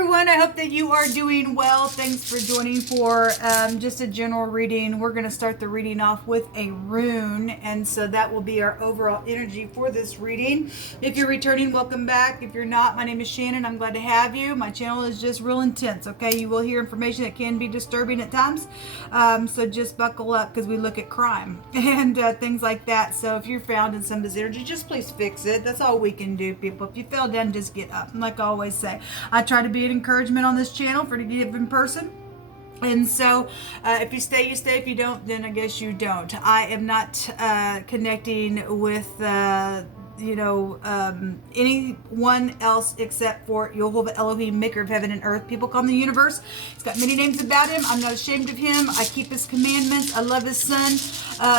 everyone, I hope that you are doing well. Thanks for joining for just a general reading. We're going to start the reading off with a rune, and so that will be our overall energy for this reading. If you're returning, welcome back. If you're not, my name is Shannon. I'm glad to have you. My channel is just real intense, okay? You will hear information that can be disturbing at times, so just buckle up because we look at crime and things like that. So if you're found in some of this energy, just please fix it. That's all we can do, people. If you fell down, just get up. And like I always say, I try to be an encouragement on this channel for the given person. And so if you stay, you stay. If you don't, then I guess you don't. I am not connecting with anyone else except for YHVH Elohim, maker of heaven and earth. People call him the universe. He's got many names about him. I'm not ashamed of him. I keep his commandments. I love his son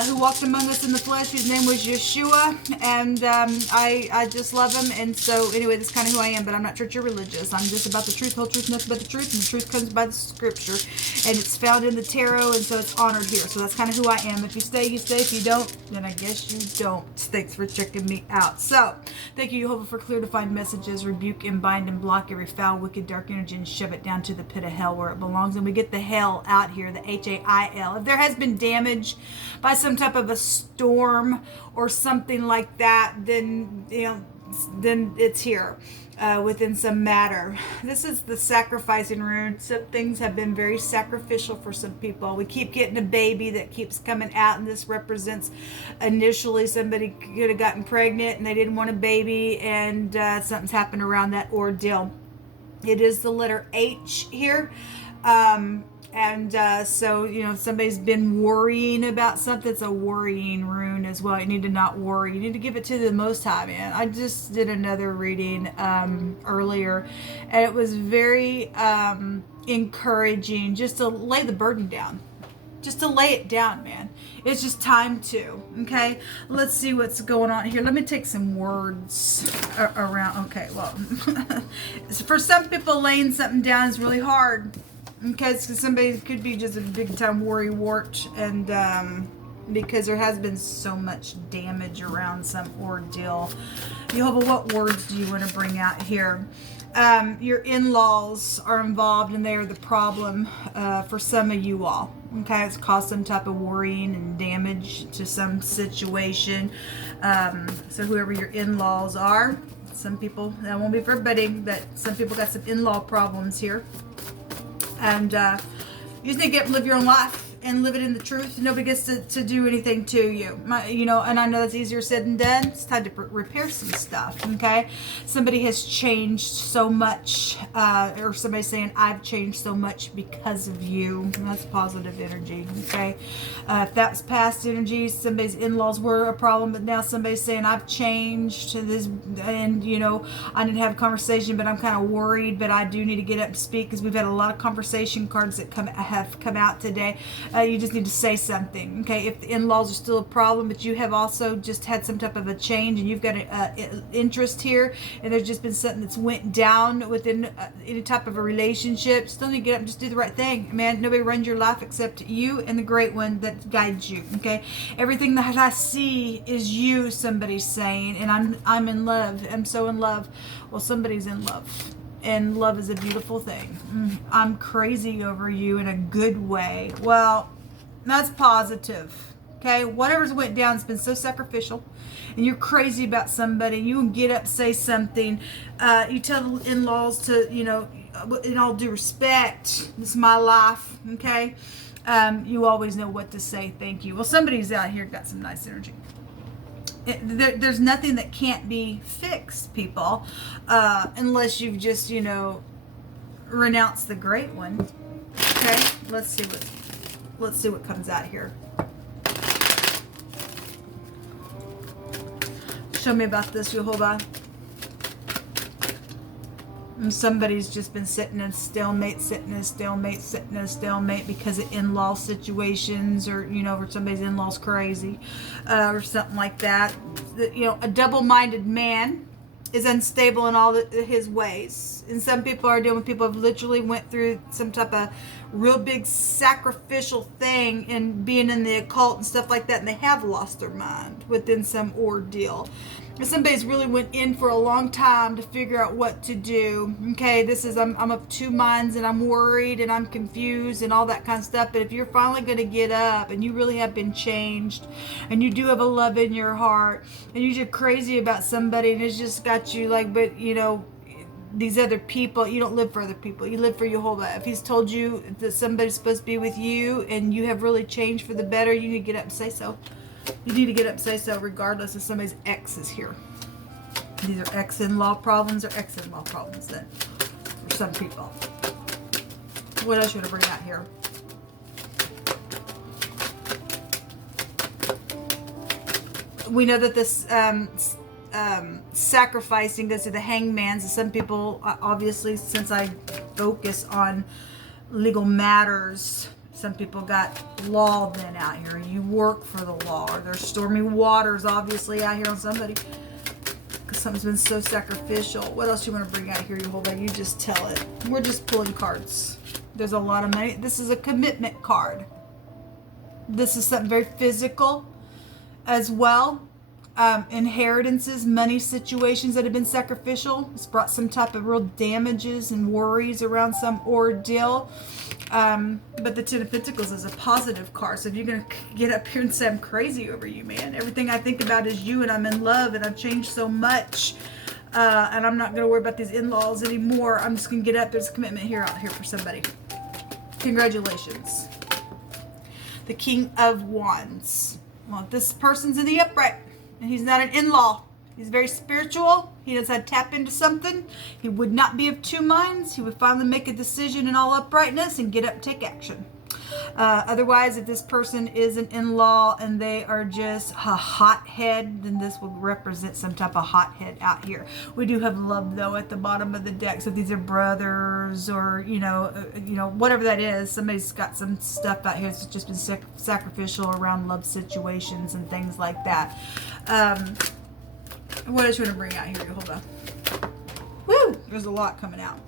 who walked among us in the flesh, whose name was Yeshua, and I just love him. And so anyway, that's kind of who I am, but I'm not church or religious. I'm just about the truth, whole truth, nothing but the truth, and the truth comes by the scripture, and it's found in the tarot, and so it's honored here. So that's kind of who I am. If you stay, you stay. If you don't, then I guess you don't. Thanks for checking me out. So, thank you, Jehovah, for clear defined messages. Rebuke and bind and block every foul, wicked, dark energy and shove it down to the pit of hell where it belongs. And we get the hell out here, the HAIL. If there has been damage by some type of a storm or something like that, then, then it's here. Within some matter. This is the sacrificing rune. Some things have been very sacrificial for some people. We keep getting a baby that keeps coming out, and this represents initially somebody could have gotten pregnant and they didn't want a baby, and something's happened around that ordeal. It is the letter H here. So, somebody's been worrying about something. It's a worrying rune as well. You need to not worry. You need to give it to the Most High, man. I just did another reading earlier, and it was very encouraging just to lay the burden down. Just to lay it down, man. It's just time to, okay? Let's see what's going on here. Let me take some words around. Okay, well, for some people, laying something down is really hard. Okay, because somebody could be just a big time worry wart, and because there has been so much damage around some ordeal. Jehovah, what words do you want to bring out here? Your in-laws are involved, and they are the problem for some of you all. Okay, it's caused some type of worrying and damage to some situation. So whoever your in-laws are, some people, that won't be for everybody, but some people got some in-law problems here. And you just need to live your own life and live it in the truth. Nobody gets to do anything to you. And I know that's easier said than done. It's time to repair some stuff, okay? Somebody has changed so much, or somebody's saying, I've changed so much because of you. And that's positive energy, okay? If that's past energy, somebody's in-laws were a problem, but now somebody's saying, I've changed to this, and, I didn't have a conversation, but I'm kind of worried, but I do need to get up and speak, because we've had a lot of conversation cards that have come out today. You just need to say something, okay? If the in-laws are still a problem, but you have also just had some type of a change, and you've got an interest here, and there's just been something that's went down within any type of a relationship, still need to get up and just do the right thing, man. Nobody runs your life except you and the great one that guides you, okay? Everything that I see is you, somebody's saying, and I'm in love. I'm so in love. Well, somebody's in love. And love is a beautiful thing. I'm crazy over you in a good way. Well, that's positive. Okay? Whatever's went down has been so sacrificial. And you're crazy about somebody. You can get up, say something. You tell the in-laws to, in all due respect, this is my life. Okay? You always know what to say. Thank you. Well, somebody's out here got some nice energy. There's nothing that can't be fixed, people, unless you've just, renounced the great one. Okay, let's see what comes out here. Show me about this, Jehovah. And somebody's just been sitting in stalemate, because of in-law situations, or, or somebody's in-laws crazy, or something like that. A double-minded man is unstable in all his ways. And some people are dealing with people who have literally went through some type of real big sacrificial thing and being in the occult and stuff like that, and they have lost their mind within some ordeal. Somebody's really went in for a long time to figure out what to do. Okay, this is I'm of two minds, and I'm worried and I'm confused and all that kind of stuff. But if you're finally going to get up and you really have been changed, and you do have a love in your heart, and you're just crazy about somebody, and it's just got you like, but you know, these other people, you don't live for other people, you live for your whole life. If he's told you that somebody's supposed to be with you and you have really changed for the better, you need to get up and say so. You need to get up and say so, regardless if somebody's ex is here. These are ex-in-law problems or ex-in-law problems then, for some people. What else should I bring out here? We know that this sacrificing goes to the hangman. So some people, obviously, since I focus on legal matters, some people got law then out here. You work for the law. Or there's stormy waters, obviously, out here on somebody. Because something's been so sacrificial. What else you want to bring out here? You hold that. You just tell it. We're just pulling cards. There's a lot of money. This is a commitment card. This is something very physical as well. Inheritances, money situations that have been sacrificial. It's brought some type of real damages and worries around some ordeal. But the Ten of Pentacles is a positive card. So if you're going to get up here and say, I'm crazy over you, man. Everything I think about is you, and I'm in love, and I've changed so much. And I'm not going to worry about these in-laws anymore. I'm just going to get up. There's a commitment here out here for somebody. Congratulations. The King of Wands. Well, this person's in the upright, and he's not an in-law. He's very spiritual. He knows how to tap into something. He would not be of two minds. He would finally make a decision in all uprightness and get up, take action. Otherwise, if this person is an in-law and they are just a hothead, then this would represent some type of hothead out here. We do have love, though, at the bottom of the deck. So if these are brothers or, you know, whatever that is, somebody's got some stuff out here that's just been sacrificial around love situations and things like that. What else you want to bring out here? Hold on. Woo! There's a lot coming out.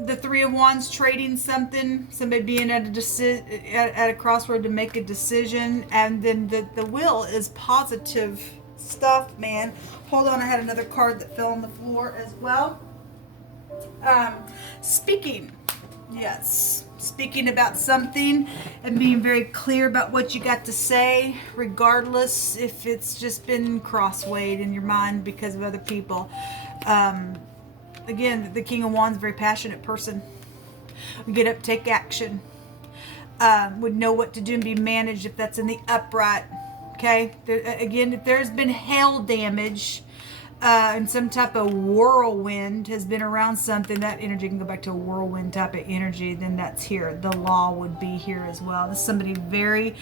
The Three of Wands, trading something, somebody being at a crossroad to make a decision, and then the Wheel is positive stuff, man. Hold on, I had another card that fell on the floor as well. Speaking. Yes. Speaking about something and being very clear about what you got to say, regardless if it's just been crosswayed in your mind because of other people. Again, the King of Wands, a very passionate person. Would get up, take action. Would know what to do and be managed if that's in the upright. Okay? Again, if there's been hail damage, and some type of whirlwind has been around something, that energy can go back to a whirlwind type of energy, then that's here. The law would be here as well. This is somebody very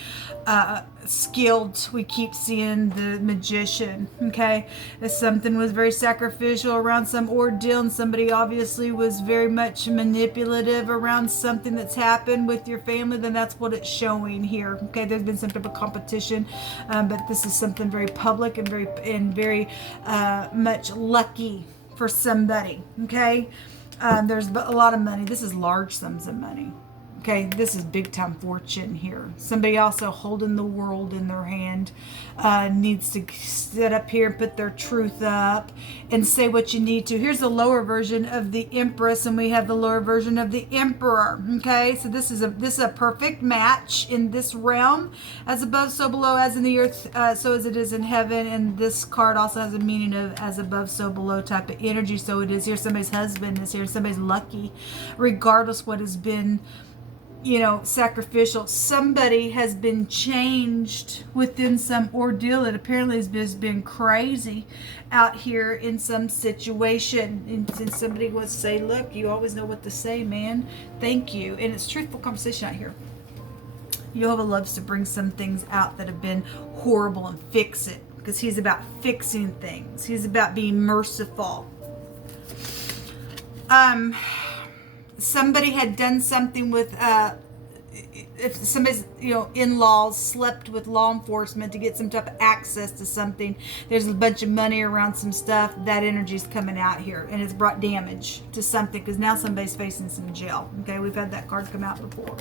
skilled. We keep seeing the Magician, okay? If something was very sacrificial around some ordeal, and somebody obviously was very much manipulative around something that's happened with your family, then that's what it's showing here, okay? There's been some type of competition, but this is something very public and very much lucky for somebody, okay? There's a lot of money. This is large sums of money. Okay, this is big time fortune here. Somebody also holding the world in their hand needs to sit up here and put their truth up and say what you need to. Here's the lower version of the Empress, and we have the lower version of the Emperor. Okay, so this is a perfect match in this realm. As above, so below, as in the earth, so as it is in heaven. And this card also has a meaning of as above, so below type of energy. So it is here. Somebody's husband is here. Somebody's lucky, regardless what has been, you know, sacrificial. Somebody has been changed within some ordeal that apparently has just been crazy out here in some situation. And somebody would say, look, you always know what to say, man. Thank you. And it's truthful conversation out here. Jehovah loves to bring some things out that have been horrible and fix it, because he's about fixing things. He's about being merciful. Somebody had done something with, if somebody's, you know, in-laws slept with law enforcement to get some type of access to something, there's a bunch of money around some stuff, that energy's coming out here, and it's brought damage to something, because now somebody's facing some jail. Okay, we've had that card come out before.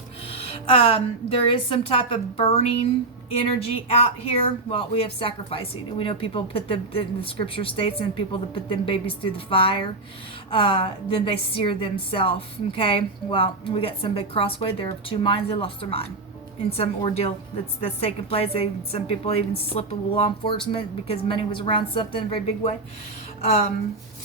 There is some type of burning energy out here. Well, we have sacrificing, and we know people put the scripture states, and people that put them babies through the fire, then they sear themselves. Okay, well, we got somebody crossway. They're of two minds. They lost their mind in some ordeal that's taking place. Some people even slip with law enforcement because money was around something in a very big way.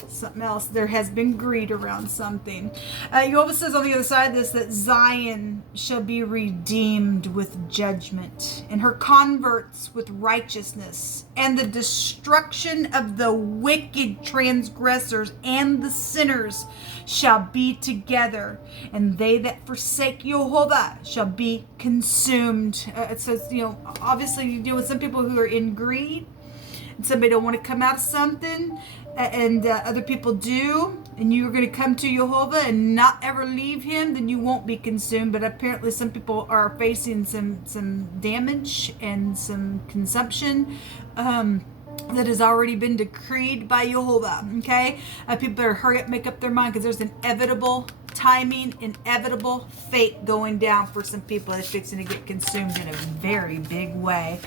Something else. There has been greed around something. YHVH says on the other side of this that Zion shall be redeemed with judgment, and her converts with righteousness, and the destruction of the wicked transgressors and the sinners shall be together, and they that forsake YHVH shall be consumed. It says, obviously you deal with some people who are in greed, and somebody don't want to come out of something, and other people do, and you're going to come to YHVH and not ever leave him, then you won't be consumed. But apparently some people are facing some damage and some consumption that has already been decreed by YHVH. Okay, people better hurry up, make up their mind, because there's inevitable timing, inevitable fate going down for some people that's fixing to get consumed in a very big way.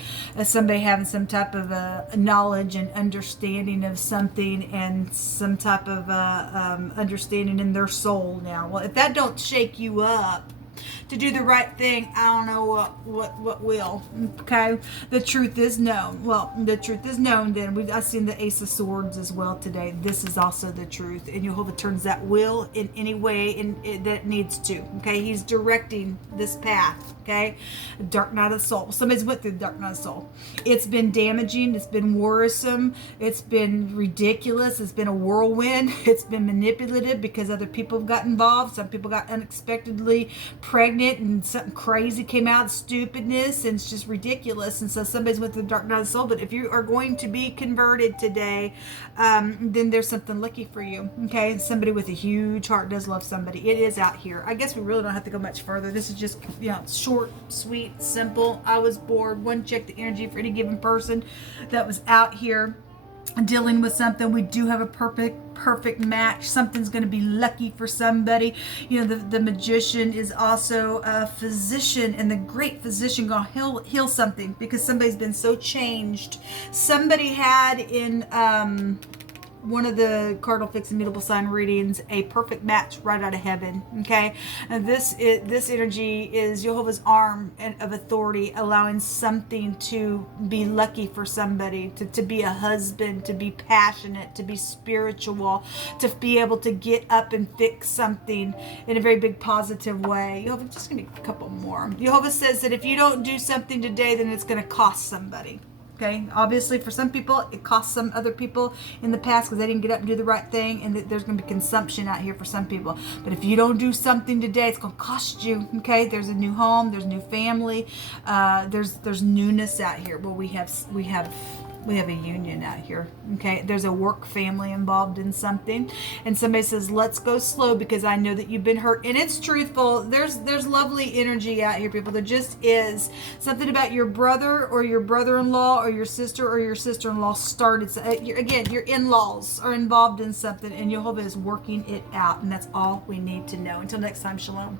Somebody having some type of knowledge and understanding of something, and some type of understanding in their soul now. Well, if that don't shake you up to do the right thing, I don't know what will. Okay, the truth is known. Well, the truth is known. Then I've seen the Ace of Swords as well today. This is also the truth, and YHVH turns that will in any way that it needs to. Okay, he's directing this path. Okay, dark night of the soul. Somebody's went through the dark night of the soul. It's been damaging. It's been worrisome. It's been ridiculous. It's been a whirlwind. It's been manipulative because other people have got involved. Some people got unexpectedly pregnant, and something crazy came out, stupidness, and it's just ridiculous. And so somebody's went through the dark night of the soul. But if you are going to be converted today, then there's something lucky for you. Okay, somebody with a huge heart does love somebody. It is out here. I guess we really don't have to go much further. This is just short, sweet, simple. I was bored. One, check the energy for any given person that was out here dealing with something. We do have a perfect match. Something's going to be lucky for somebody. The magician is also a physician, and the great physician going to heal something because somebody's been so changed. Somebody had in one of the cardinal fixed immutable sign readings a perfect match right out of heaven. Okay, and this energy is YHVH's arm of authority, allowing something to be lucky for somebody, to be a husband, to be passionate, to be spiritual, to be able to get up and fix something in a very big positive way. YHVH, just gonna be a couple more. YHVH says that if you don't do something today, then it's going to cost somebody. Okay, obviously for some people it cost some other people in the past because they didn't get up and do the right thing, and there's going to be consumption out here for some people. But if you don't do something today, it's going to cost you. Okay, there's a new home, there's new family, there's newness out here. Well, we have a union out here. Okay, there's a work family involved in something, and somebody says, let's go slow because I know that you've been hurt. And it's truthful. There's lovely energy out here, people. There just is something about your brother or your brother-in-law or your sister-in-law started. Again, your in-laws are involved in something, and YHVH is working it out, and that's all we need to know. Until next time, shalom.